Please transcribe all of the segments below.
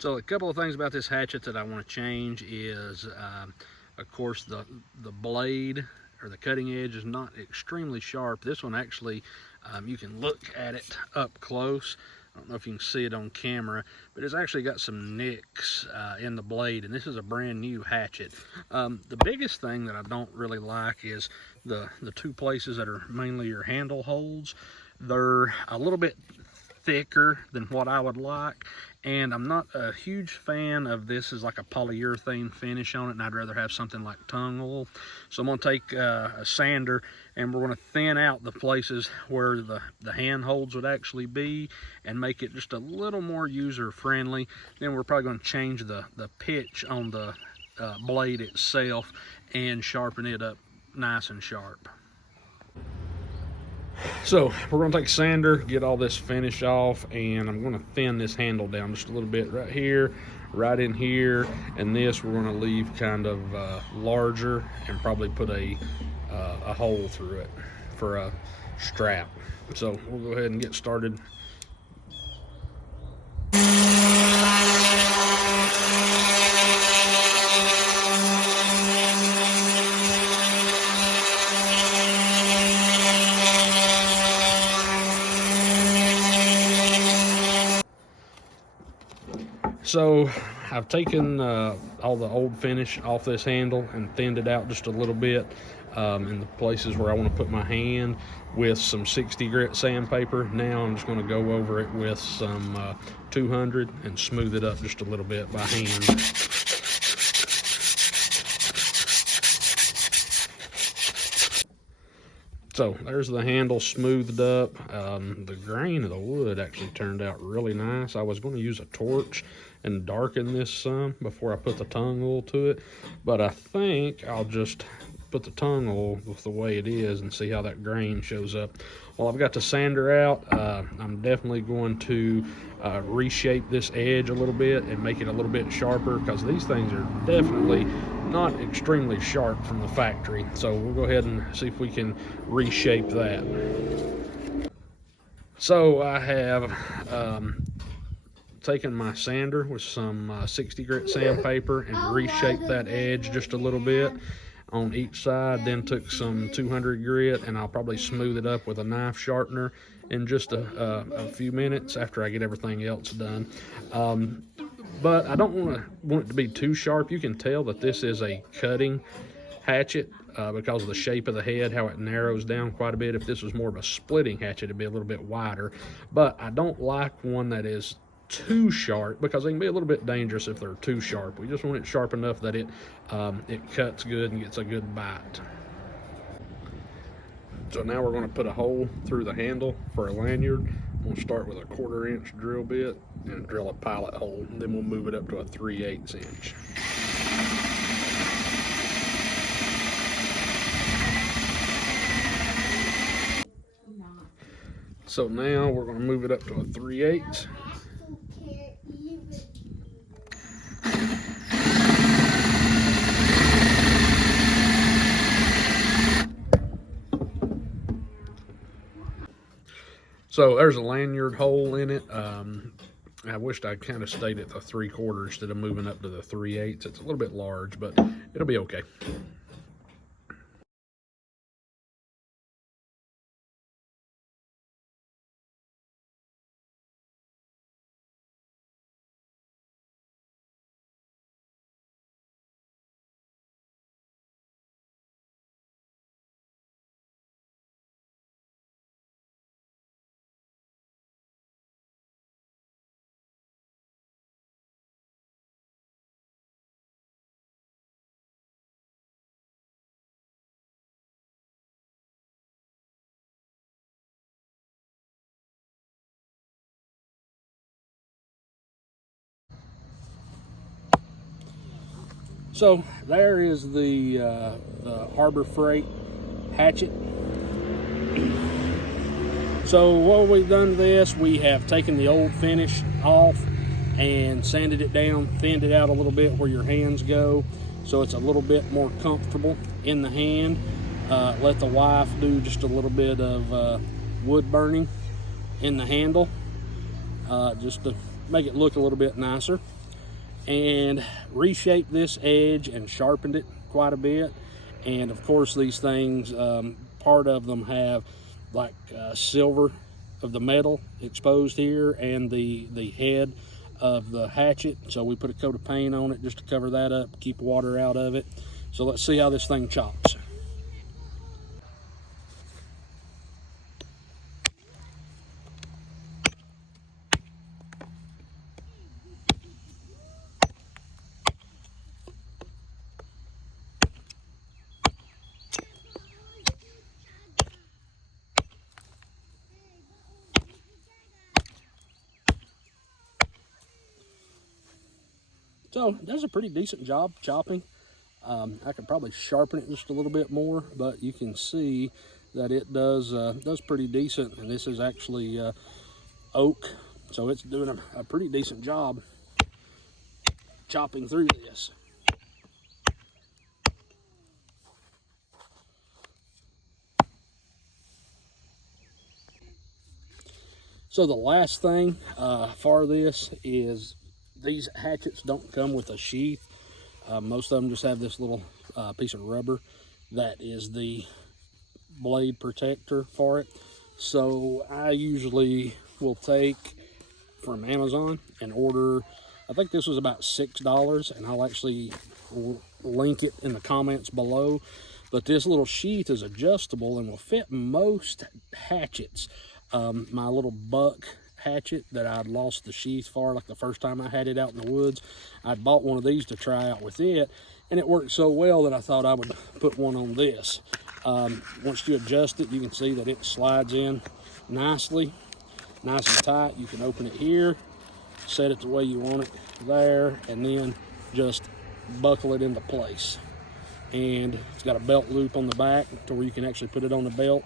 So a couple of things about this hatchet that I want to change is, of course, the blade or the cutting edge is not extremely sharp. This one actually, you can look at it up close. I don't know if you can see it on camera, but it's actually got some nicks in the blade, and this is a brand new hatchet. The biggest thing that I don't really like is the two places that are mainly your handle holes. They're a little bit thicker than what I would like, and I'm not a huge fan of this as like a polyurethane finish on it, and I'd rather have something like tung oil. So I'm going to take a sander, and we're going to thin out the places where the hand holds would actually be and make it just a little more user friendly. Then we're probably going to change the pitch on the blade itself and sharpen it up nice and sharp. So we're going to take a sander, get all this finish off, and I'm going to thin this handle down just a little bit right here, right in here, and this we're going to leave kind of larger and probably put a hole through it for a strap. So we'll go ahead and get started. So I've taken all the old finish off this handle and thinned it out just a little bit in the places where I want to put my hand with some 60 grit sandpaper. Now I'm just going to go over it with some 200 and smooth it up just a little bit by hand. So there's the handle smoothed up. The grain of the wood actually turned out really nice. I was going to use a torch and darken this some before I put the tung oil to it, but I think I'll just put the tung oil with the way it is and see how that grain shows up. Well, I've got the sander out. I'm definitely going to reshape this edge a little bit and make it a little bit sharper, because these things are definitely not extremely sharp from the factory. So we'll go ahead and see if we can reshape that. So I have taken my sander with some 60 grit sandpaper and reshaped that edge just a little bit on each side, then took some 200 grit, and I'll probably smooth it up with a knife sharpener in just a few minutes after I get everything else done. But I don't want it to be too sharp. You can tell that this is a cutting hatchet because of the shape of the head, how it narrows down quite a bit. If this was more of a splitting hatchet, it'd be a little bit wider. But I don't like one that is too sharp, because they can be a little bit dangerous if they're too sharp. We just want it sharp enough that it cuts good and gets a good bite. So now we're going to put a hole through the handle for a lanyard. I'm going to start with a 1/4 inch drill bit and drill a pilot hole, and then we'll move it up to a 3/8 inch. So now we're going to move it up to a 3/8. So there's a lanyard hole in it. I wished I kind of stayed at the 3/4 instead of moving up to the 3/8. It's a little bit large, but it'll be okay. So there is the Harbor Freight hatchet. So what we've done to this, we have taken the old finish off and sanded it down, thinned it out a little bit where your hands go, so it's a little bit more comfortable in the hand. Let the wife do just a little bit of wood burning in the handle, just to make it look a little bit nicer. and reshaped this edge and sharpened it quite a bit. And of course these things, part of them have like silver of the metal exposed here, and the head of the hatchet, so we put a coat of paint on it just to cover that up, keep water out of it. So let's see how this thing chops. So it does a pretty decent job chopping. I could probably sharpen it just a little bit more, but you can see that it does pretty decent. And this is actually oak, so it's doing a pretty decent job chopping through this. So the last thing for this is these hatchets don't come with a sheath. Most of them just have this little piece of rubber that is the blade protector for it. So I usually will take from Amazon and order, I think this was about $6, and I'll actually link it in the comments below. But this little sheath is adjustable and will fit most hatchets. My little buck hatchet that I'd lost the sheath for, like the first time I had it out in the woods, I'd bought one of these to try out with it, and it worked so well that I thought I would put one on this. Once you adjust it, you can see that it slides in nicely, nice and tight. You can open it here, set it the way you want it there, and then just buckle it into place. And it's got a belt loop on the back to where you can actually put it on the belt.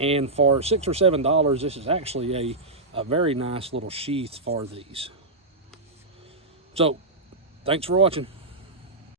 And for $6 or $7, this is actually a very nice little sheath for these. So, thanks for watching.